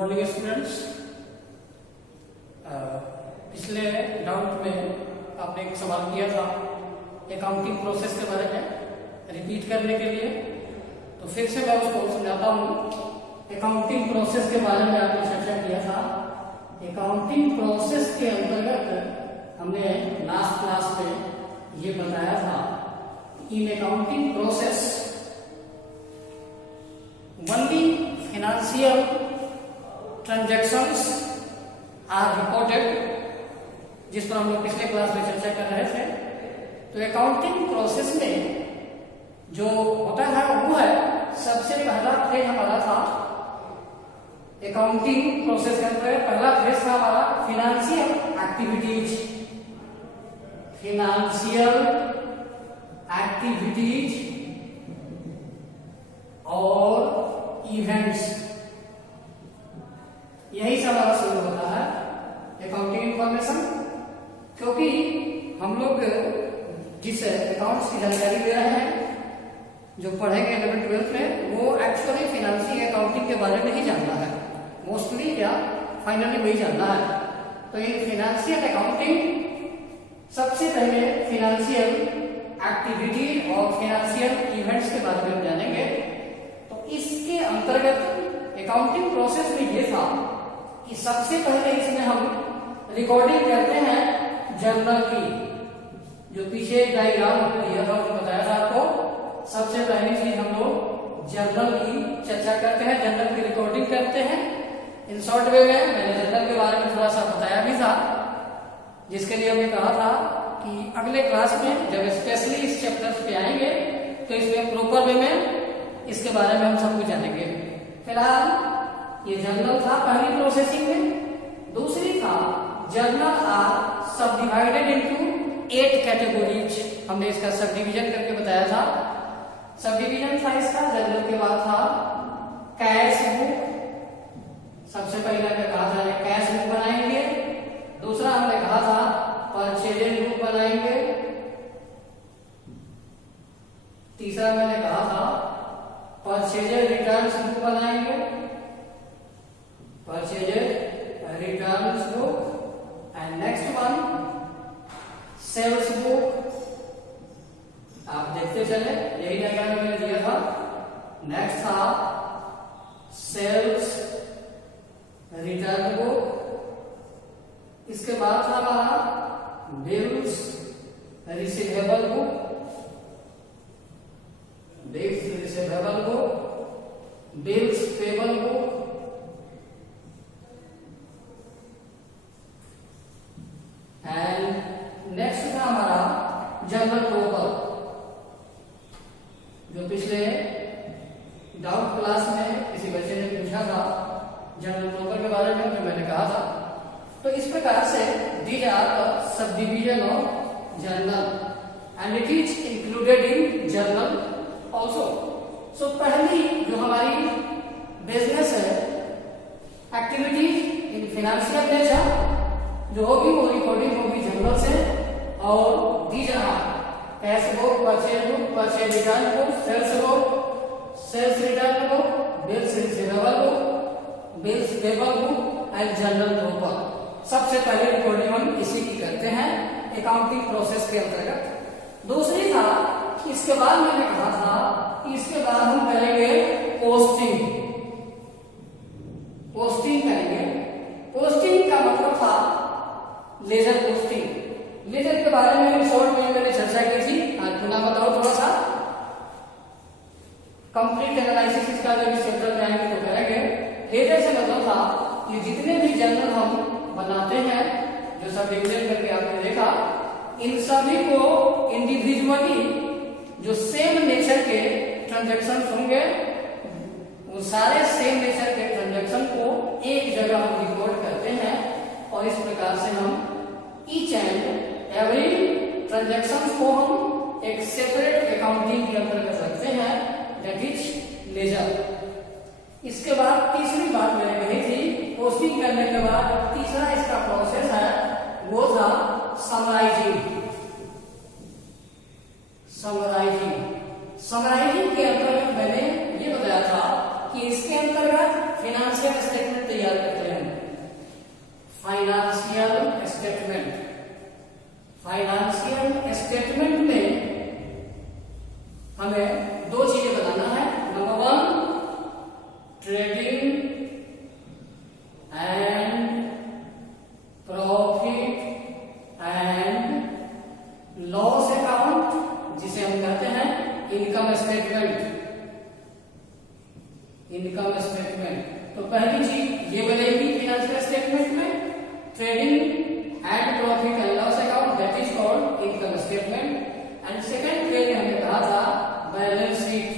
Morning students. पिछले doubt में आपने एक सवाल किया था अकाउंटिंग प्रोसेस के बारे में, रिपीट करने के लिए तो फिर से मैं उसको समझाता हूँ। अकाउंटिंग प्रोसेस के बारे में आपने चर्चा किया था। अकाउंटिंग प्रोसेस के अंतर्गत हमने लास्ट क्लास में ये बताया था, in accounting process only financial transactions are recorded, जिस पर हम लोग पिछले क्लास में चर्चा कर रहे थे। तो अकाउंटिंग प्रोसेस में जो होता है वो है, सबसे पहला फेज हमारा था अकाउंटिंग प्रोसेस के अंदर पहला फेज था हमारा फिनेंशियल एक्टिविटीज। फिनेंशियल एक्टिविटीज और इवेंट्स, यही सब हमारा शुरू होता है अकाउंटिंग इंफॉर्मेशन। क्योंकि हम लोग जिस अकाउंट्स की जानकारी ले रहे हैं, जो पढ़ेंगे 11th-12th में, वो एक्चुअली फाइनेंशियल अकाउंटिंग के बारे में ही जानना है, मोस्टली या फाइनली वही जानना है। तो इन फाइनेंशियल अकाउंटिंग सबसे पहले फाइनेंशियल एक्टिविटी और फाइनेंशियल इवेंट्स के बारे में हम जानेंगे। तो इसके अंतर्गत अकाउंटिंग प्रोसेस में ये था कि सबसे पहले इसमें हम रिकॉर्डिंग करते हैं जर्नल की। जो पीछे डायग्राम दिया था उसमें बताया था आपको, सबसे पहली चीज हम लोग जर्नल की चर्चा करते हैं, जर्नल की रिकॉर्डिंग करते हैं। इन शॉर्ट वे में मैंने जर्नल के बारे में थोड़ा सा बताया भी था, जिसके लिए हमने कहा था कि अगले क्लास में जब स्पेशली इस चैप्टर पे आएंगे तो इसमें प्रॉपर वे में इसके बारे में हम सब कुछ जानेंगे। फिलहाल ये जर्नल था पहली प्रोसेसिंग में। दूसरी था जर्नल आर सब डिवाइडेड इनटू 8 कैटेगरीज। हमने इसका सब डिवीजन करके बताया था। सब डिवीजन था इसका। जर्नल के बाद था कैश बुक। सबसे पहले हमने कहा था कैश बुक बनाएंगे। दूसरा हमने कहा था परचेज बुक बनाएंगे। तीसरा मैंने कहा था परचेज रिटर्न्स बुक बनाएंगे। Purchase returns book and next one sales book. आप देखते चले, यही डायग्राम मैंने दिया था। नेक्स्ट था सेल्स रिटर्न बुक। इसके बाद था हमारा bills receivable book, bills receivable book, bills payable book, and next था हमारा जर्नल प्रॉपर। जो पिछले डाउट क्लास में किसी बच्चे ने पूछा था जर्नल प्रॉपर के बारे में, जो मैंने कहा था। तो इस प्रकार से these are the subdivision of journal and it is included in journal also. So पहली जो हमारी बिजनेस है, एक्टिविटीज इन फाइनेंशियल नेचर जो होगी वो रिकॉर्डिंग होगी जर्नल से। और these are cash book, purchase book, purchase return book, sales book, sales return book, bills receivable book, bills payable book and journal proper. सबसे पहले रिकॉर्डिंग हम इसी की करते हैं अकाउंटिंग प्रोसेस के अंतर्गत। दूसरी था, इसके बाद मैंने कहा था कि इसके बाद हम करेंगे पोस्टिंग। पोस्टिंग करेंगे। पोस्टिंग का मतलब था लेजर पोस्टिंग। लेजर के बारे में शॉर्ट में मैंने चर्चा की थी, आज पुनः बताओ थोड़ा सा। कंप्लीट एनालिसिस इसका जब इस चैप्टर में आएंगे तो करेंगे। लेजर से मतलब था ये जितने भी जर्नल हम बनाते हैं, जो सब डिवीजन करके आपने देखा, इन सभी को इंडिविजुअली जो सेम नेचर के ट्रांजैक्शन होंगे, वो सारे सेम नेचर के ट्रांजैक्शन को एक जगह हम रिकॉर्ड करते हैं। और इस प्रकार से हम ईच एंड एवरी ट्रांजैक्शन को हम एक सेपरेट अकाउंटिंग के अंतर्गत रखते हैं, दैट इज लेजर। इसके बाद तीसरी बात मैंने कही थी, पोस्टिंग करने के बाद तीसरा इसका प्रोसेस है वो था समराइजिंग। समराइजिंग के अंतर्गत मैंने ये बताया था कि इसके अंतर्गत फाइनेंशियल स्टेटमेंट तैयार फाइनेंशियल स्टेटमेंट। फाइनेंशियल स्टेटमेंट में हमें दो चीजें बताना है। Number 1 trading and profit and loss account, जिसे हम कहते हैं इनकम स्टेटमेंट। इनकम स्टेटमेंट तो पहली चीज ये बनेगी फाइनेंशियल स्टेटमेंट में, trading and profit and loss account, that is called income statement. And second page हमने कहा था बैलेंस शीट।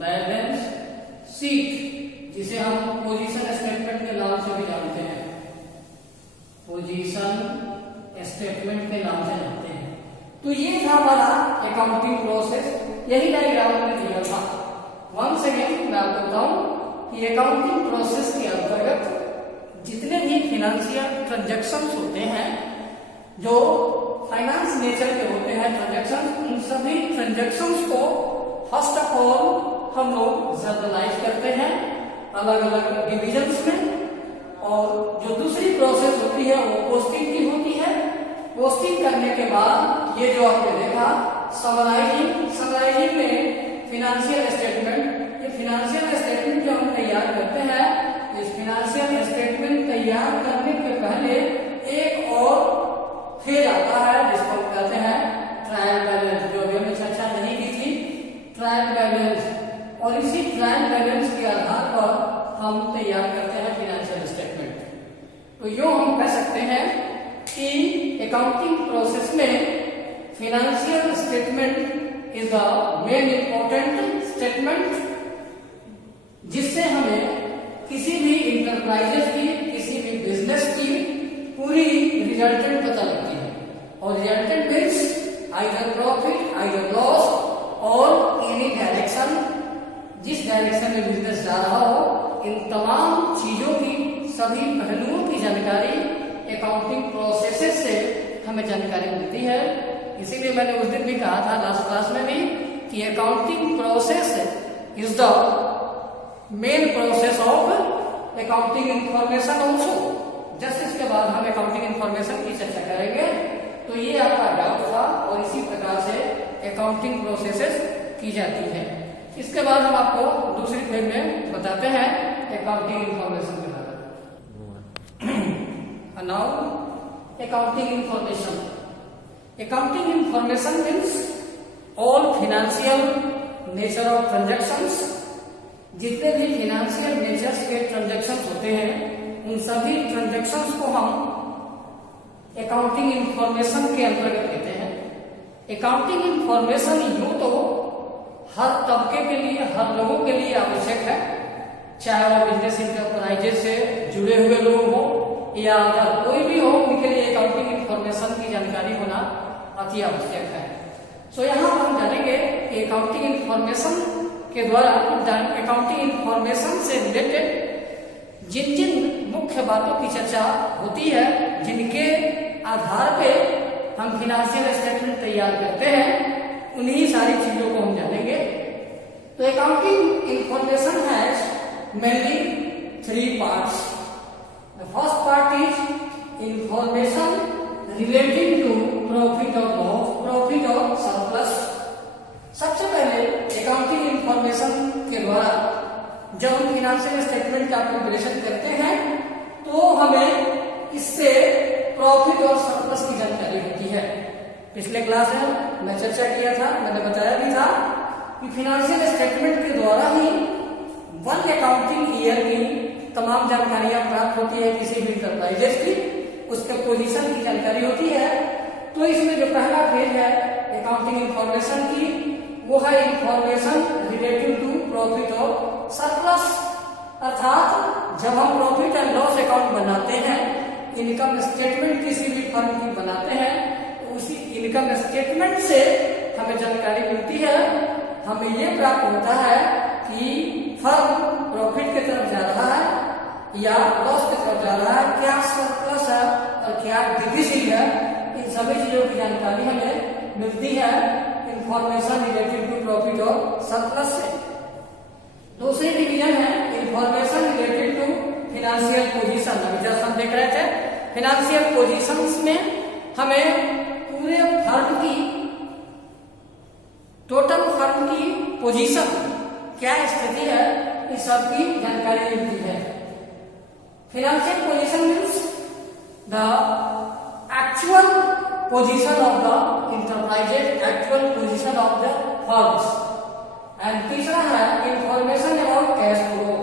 बैलेंस शीट जिसे हम पोजीशन स्टेटमेंट के नाम से भी जानते हैं, पोजीशन स्टेटमेंट के नाम से जानते हैं। तो ये था हमारा अकाउंटिंग प्रोसेस, यही डायग्राम में दिया था। वंस अगेन मैं आपको बताऊं कि अकाउंटिंग प्रोसेस के अंतर्गत जितने भी फाइनेंशियल ट्रांजैक्शंस होते हैं, जो फाइनेंस नेचर के होते हैं ट्रांजैक्शंस, उन सभी ट्रांजैक्शंस को फर्स्ट ऑफ ऑल हम लोग जर्नलाइज करते हैं अलग अलग डिविजन्स में। और जो दूसरी प्रोसेस होती है वो पोस्टिंग की होती है। पोस्टिंग करने के बाद ये जो आपने देखा समराइजिंग, समराइजिंग में फाइनेंशियल स्टेटमेंट, ये फाइनेंशियल स्टेटमेंट जो हम तैयार करते हैं, इस फाइनेंशियल स्टेटमेंट तैयार करने के पहले एक और फेज आता है जिसको हम कहते हैं ट्रायल बैलेंस, जो अभी हमने चर्चा नहीं की थी, ट्रायल बैलेंस। और इसी ट्रायल बैलेंस के आधार पर हम तैयार करते हैं फाइनेंशियल स्टेटमेंट। तो यूं हम कह सकते हैं कि अकाउंटिंग प्रोसेस में financial statement is the main important statement, जिससे हमें किसी भी इंटरप्राइजेस की, किसी भी बिजनेस की पूरी रिजल्टेंट पता लगती है। और resultant means either profit, either loss, और एनी डायरेक्शन, जिस डायरेक्शन में बिजनेस जा रहा हो, इन तमाम चीजों की, सभी पहलुओं की जानकारी अकाउंटिंग प्रोसेसेस से हमें जानकारी मिलती है। इसीलिए मैंने उस दिन भी कहा था लास्ट क्लास में भी कि accounting process is the main process of accounting information also. Just इसके बाद हम अकाउंटिंग इंफॉर्मेशन की चर्चा करेंगे। तो ये आपका डाउट था, और इसी प्रकार से अकाउंटिंग प्रोसेसेस की जाती है। इसके बाद हम आपको दूसरी फेज में बताते हैं अकाउंटिंग इंफॉर्मेशन के बारे में। Now accounting information. Accounting information means all financial nature of transactions. जितने भी फाइनेंशियल नेचर के ट्रांजैक्शंस होते हैं, उन सभी ट्रांजैक्शंस को हम अकाउंटिंग इंफॉर्मेशन के अंतर्गत लेते हैं। अकाउंटिंग इंफॉर्मेशन यूं तो हर तबके के लिए, हर लोगों के लिए आवश्यक है, चाहे वो बिजनेस इंटरप्राइजेस से जुड़े हुए लोग हो या अगर कोई भी हो, उनके लिए अकाउंटिंग इंफॉर्मेशन की जानकारी होना अति आवश्यक है। सो यहाँ हम जानेंगे कि अकाउंटिंग इंफॉर्मेशन के द्वारा, अकाउंटिंग इंफॉर्मेशन से रिलेटेड जिन जिन मुख्य बातों की चर्चा होती है, जिनके आधार पे हम फाइनेंशियल स्टेटमेंट तैयार करते हैं, उन्हीं सारी चीजों को हम जानेंगे। तो accounting information has mainly 3 parts. The first part is information relating to profit और लॉस, प्रॉफिट और सरप्लस। सबसे पहले अकाउंटिंग इंफॉर्मेशन के द्वारा जब हम फाइनेंशियल स्टेटमेंट का प्रिपरेशन करते हैं, तो हमें इससे प्रॉफिट और सरप्लस की जानकारी होती है। पिछले क्लास में मैं चर्चा किया था, मैंने बताया भी था कि फाइनेंशियल स्टेटमेंट के द्वारा ही 1 अकाउंटिंग ईयर की तमाम जानकारियां प्राप्त होती है किसी भी इंटरप्राइजेस की, उसके पोजीशन की जानकारी होती है। तो इसमें जो पहला फेज है अकाउंटिंग इंफॉर्मेशन की, वो है इंफॉर्मेशन रिलेटिव टू प्रॉफिट और सरप्लस। अर्थात जब हम प्रॉफिट एंड लॉस अकाउंट बनाते हैं, इनकम स्टेटमेंट किसी भी फर्म की बनाते हैं, तो उसी इनकम स्टेटमेंट से हमें जानकारी मिलती है। हमें ये प्राप्त होता है कि फर्म प्रॉफिट की तरफ जा रहा है या लॉस की तरफ जा रहा है, क्या सरप्लस है और क्या डिफिसिट है। इन सभी चीजों की जानकारी हमें मिलती है इंफॉर्मेशन रिलेटेड टू प्रॉफिट और सरप्लस से। दूसरी डिवीजन है information related to financial position. अभी जस्ट हम देख रहे थे। फाइनेंशियल पोजीशंस में हमें पूरे फर्म की, टोटल फर्म की पोजीशन क्या स्थिति है, इस सब की जानकारी मिलती है। Financial position means the actual position of the enterprises, actual position of the firms. And तीसरा है information about cash flow.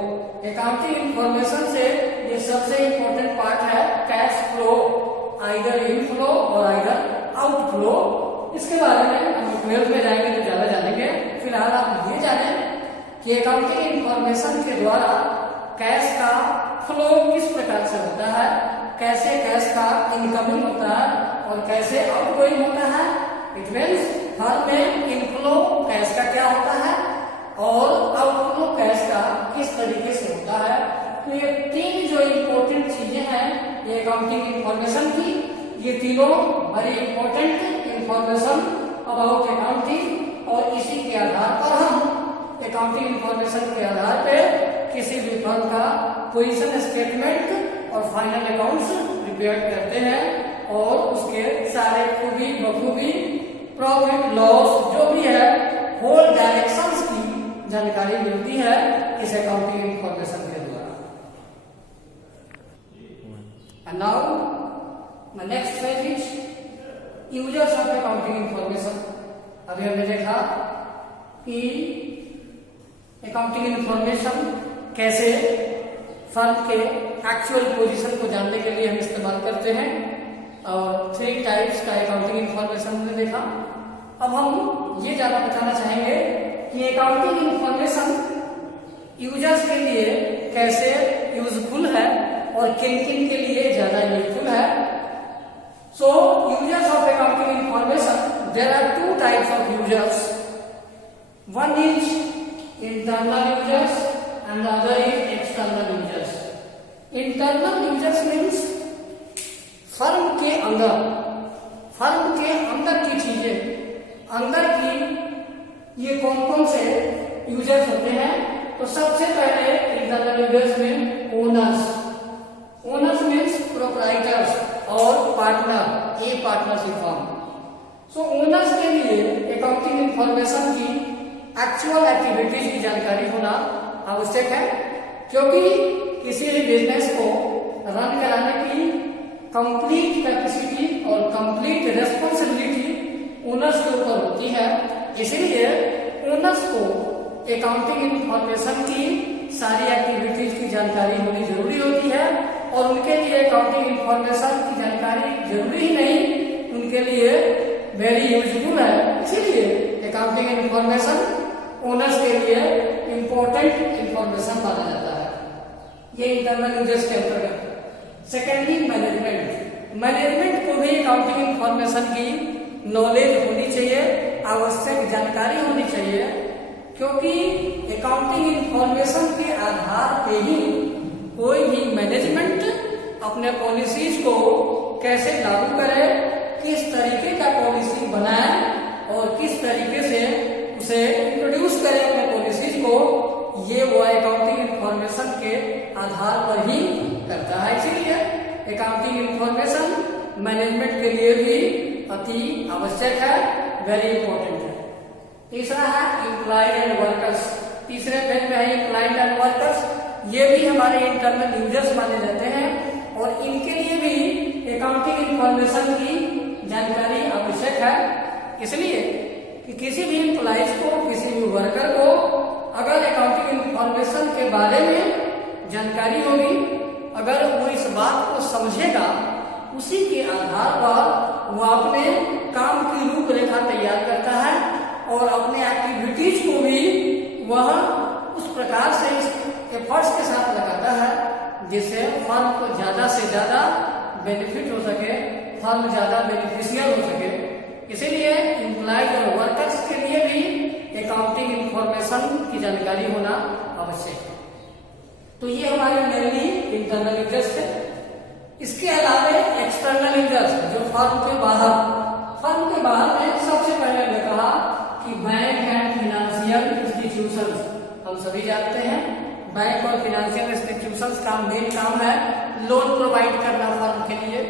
Accounting information से ये सबसे इंपॉर्टेंट पार्ट है कैश फ्लो, आइदर इनफ्लो और आइदर आउटफ्लो। इसके बारे में हम 12th में जाएंगे तो ज्यादा जानेंगे। फिलहाल आप ये जानें कि अकाउंटिंग इंफॉर्मेशन के द्वारा कैश का फ्लो किस प्रकार से होता है, कैसे कैश का इनकमिंग होता है और कैसे आउटगोइंग होता है। इट मीन्स फर्म में इनफ्लो कैश का क्या होता है और आउटफ्लो कैश का किस तरीके से होता है। तो ये तीन जो इम्पोर्टेंट चीजें हैं ये अकाउंटिंग इंफॉर्मेशन की, ये तीनों बड़ी इंपॉर्टेंट इंफॉर्मेशन अबाउट अकाउंटिंग, और इसी के आधार पर हम अकाउंटिंग इंफॉर्मेशन के आधार पे किसी भी फर्म का पोजीशन स्टेटमेंट और फाइनल अकाउंट्स प्रिपेयर करते हैं और उसके सारे खूबी बखूबी प्रॉफिट लॉस जो भी है होल डायरेक्शंस की जानकारी मिलती है इस अकाउंटिंग इंफॉर्मेशन के द्वारा। And now the next page is users of accounting information. अभी हमने देखा कि अकाउंटिंग इंफॉर्मेशन कैसे फर्म के एक्चुअल पोजीशन को जानने के लिए हम इस्तेमाल करते हैं, और 3 टाइप्स का अकाउंटिंग इंफॉर्मेशन हमने देखा। अब हम ये जानना बताना चाहेंगे कि अकाउंटिंग इंफॉर्मेशन यूजर्स के लिए कैसे यूजफुल है और किन किन के लिए ज्यादा यूजफुल है। So users of accounting information, there are 2 types of users. One is internal users and the other is external users. Internal users means firm के अंदर की चीजें, अंदर की ये कौन कौन से यूजर्स होते हैं। तो सबसे पहले इंटरनल यूजर्स में ओनर्स मीन्स प्रोप्राइटर्स और पार्टनर, ए पार्टनरशिप फर्म। सो ओनर्स के लिए अकाउंटिंग इंफॉर्मेशन की एक्चुअल एक्टिविटीज की जानकारी होना आवश्यक है, क्योंकि किसी भी बिजनेस को रन कराने की कंप्लीट कैपेसिटी और कंप्लीट रेस्पॉन्सिबिलिटी ओनर्स के ऊपर होती है। इसलिए ओनर्स को अकाउंटिंग इंफॉर्मेशन की सारी एक्टिविटीज की जानकारी होनी जरूरी होती है, और उनके लिए अकाउंटिंग इंफॉर्मेशन की जानकारी जरूरी ही नहीं, उनके लिए वेरी यूजफुल है। इसीलिए अकाउंटिंग इंफॉर्मेशन ओनर्स के लिए इंपॉर्टेंट इंफॉर्मेशन माना जाता है। ये इंटरनल यूजर्स के अंतर्गत। सेकेंडली मैनेजमेंट को भी अकाउंटिंग इंफॉर्मेशन की नॉलेज होनी चाहिए, आवश्यक जानकारी होनी चाहिए, क्योंकि अकाउंटिंग इंफॉर्मेशन के आधार पे ही कोई भी मैनेजमेंट अपने पॉलिसीज को कैसे लागू करे, किस तरीके का पॉलिसी बनाए और किस तरीके से उसे इंट्रोड्यूस करे अपने पॉलिसीज को, ये वो अकाउंटिंग इंफॉर्मेशन के आधार पर ही करता है। इसीलिए अकाउंटिंग इंफॉर्मेशन मैनेजमेंट के लिए भी अति आवश्यक है, वेरी इंपॉर्टेंट है। तीसरा है एम्प्लॉय एंड वर्कर्स। तीसरे पेज में है एम्प्लॉय एंड वर्कर्स। ये भी हमारे इंटरनल यूजर्स माने जाते हैं, और इनके लिए भी अकाउंटिंग इंफॉर्मेशन की जानकारी आवश्यक है। इसलिए कि किसी भी एम्प्लॉइज को, किसी भी वर्कर को अगर अकाउंटिंग इंफॉर्मेशन के बारे में जानकारी होगी, अगर वो इस बात को समझेगा, उसी के आधार पर वो अपने काम की रूपरेखा तैयार करता है और अपने एक्टिविटीज को भी वह उस प्रकार से एफर्ट्स के साथ लगाता है जिससे फर्म को ज्यादा से ज्यादा बेनिफिट हो सके, फर्म ज्यादा बेनिफिशियल हो सके। इसीलिए एम्प्लॉय और वर्कर्स के लिए भी अकाउंटिंग इंफॉर्मेशन की जानकारी होना आवश्यक है। तो ये हमारे मेनली इंटरनल यूजर्स है। इसके अलावा एक्सटर्नल यूजर्स जो फर्म के बाहर में सबसे पहले हमने कहा कि बैंक एंड फाइनेंशियल इंस्टीट्यूशंस, हम सभी जानते हैं बैंक और फाइनेंशियल इंस्टीट्यूशंस का मेन काम है लोन प्रोवाइड करना फर्म के लिए।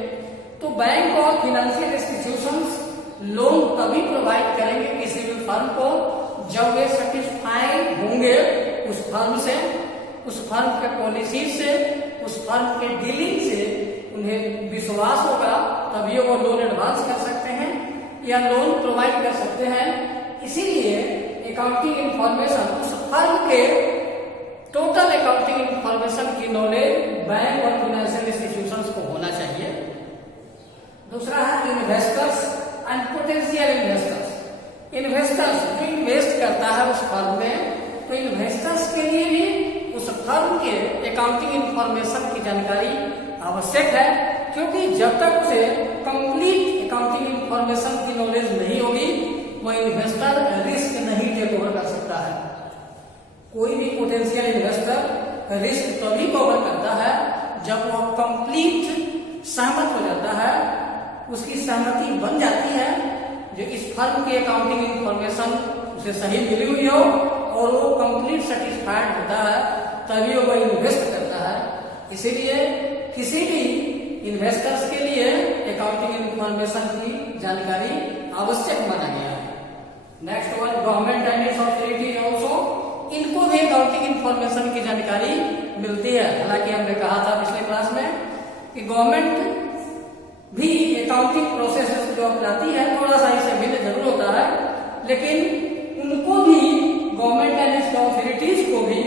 तो बैंक और फाइनेंशियल इंस्टीट्यूशंस लोन तभी प्रोवाइड करेंगे किसी भी फर्म को जब वे सेटिस्फाइड होंगे उस फर्म से, उस फर्म के पॉलिसी से, उस फर्म के डीलिंग से उन्हें विश्वास होगा, तभी वो लोन एडवांस कर सकते हैं या लोन प्रोवाइड कर सकते हैं। इसीलिए अकाउंटिंग इंफॉर्मेशन उस फर्म के टोटल अकाउंटिंग इंफॉर्मेशन की नॉलेज बैंक और फाइनेंशियल इंस्टीट्यूशंस को होना चाहिए। दूसरा है investors and potential investors. Investors जो इन्वेस्ट करता है उस फर्म में, तो इन्वेस्टर्स के लिए भी उस फर्म के अकाउंटिंग इंफॉर्मेशन की जानकारी आवश्यक है, क्योंकि जब तक उसे कंप्लीट अकाउंटिंग इंफॉर्मेशन की नॉलेज नहीं होगी वो इन्वेस्टर रिस्क नहीं टेक ओवर कर सकता है। कोई भी पोटेंशियल इन्वेस्टर रिस्क तभी कवर करता है जब वो कंप्लीट सहमत हो जाता है, उसकी सहमति बन जाती है जो इस फर्म की अकाउंटिंग इंफॉर्मेशन उसे सही मिली हुई हो और वो कंप्लीट सेटिस्फाइड होता है, तभी वो इन्वेस्ट करता है। इसीलिए किसी भी इन्वेस्टर्स के लिए अकाउंटिंग इंफॉर्मेशन की जानकारी आवश्यक माना गया है। Next one, government and it's authority also, इनको भी अकाउंटिंग इंफॉर्मेशन की जानकारी मिलती है। हालांकि हमने कहा था पिछले क्लास में कि गवर्नमेंट भी अकाउंटिंग प्रोसेस जो अपनाती है थोड़ा सा इससे भिन्न जरूर होता है, लेकिन उनको भी गवर्नमेंट एंड इट्स अथॉरिटीज को भी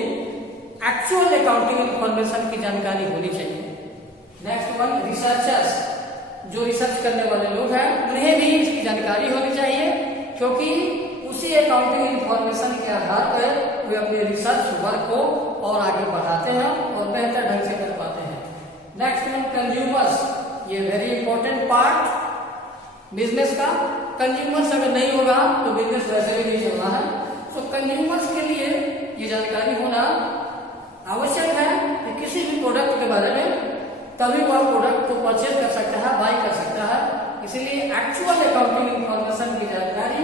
एक्चुअल अकाउंटिंग इंफॉर्मेशन की जानकारी होनी चाहिए। नेक्स्ट वन, रिसर्चर्स, जो रिसर्च करने वाले लोग हैं उन्हें भी इसकी जानकारी होनी चाहिए, क्योंकि उसी अकाउंटिंग इंफॉर्मेशन के आधार पर वे अपने रिसर्च वर्क को और आगे बढ़ाते हैं और बेहतर ढंग से कर पाते हैं। नेक्स्ट वन, कंज्यूमर्स, ये वेरी इंपॉर्टेंट पार्ट बिजनेस का। कंज्यूमर्स अगर नहीं होगा तो बिजनेस वैसे भी नहीं चलना है। तो कंज्यूमर्स के लिए ये जानकारी होना आवश्यक है कि किसी भी प्रोडक्ट के बारे में, तभी वह प्रोडक्ट को परचेज कर सकता है, बाय कर सकता है। इसीलिए एक्चुअल अकाउंटिंग इंफॉर्मेशन की जानकारी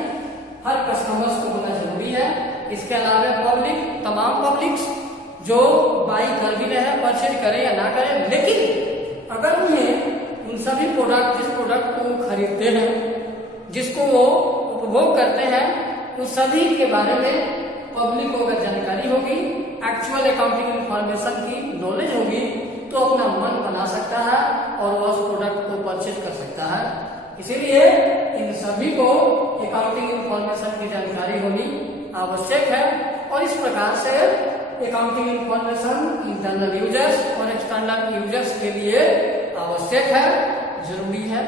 हर कस्टमर्स को होना जरूरी है। इसके अलावा पब्लिक, तमाम पब्लिक्स जो बाई कर भी रहे हैं, परचेज करें या ना करें, लेकिन अगर उन्हें उन सभी प्रोडक्ट, जिस प्रोडक्ट को वो खरीदते हैं, जिसको वो उपभोग करते हैं, उन सभी के बारे में पब्लिक को अगर जानकारी होगी, एक्चुअल अकाउंटिंग इंफॉर्मेशन की नॉलेज होगी, तो अपना मन बना सकता है और वह उस प्रोडक्ट को परचेज कर सकता है। इसीलिए इन सभी को अकाउंटिंग इंफॉर्मेशन की जानकारी होनी आवश्यक है और इस प्रकार से अकाउंटिंग इंफॉर्मेशन इंटरनल यूजर्स और एक्सटर्नल यूजर्स के लिए आवश्यक है, जरूरी है।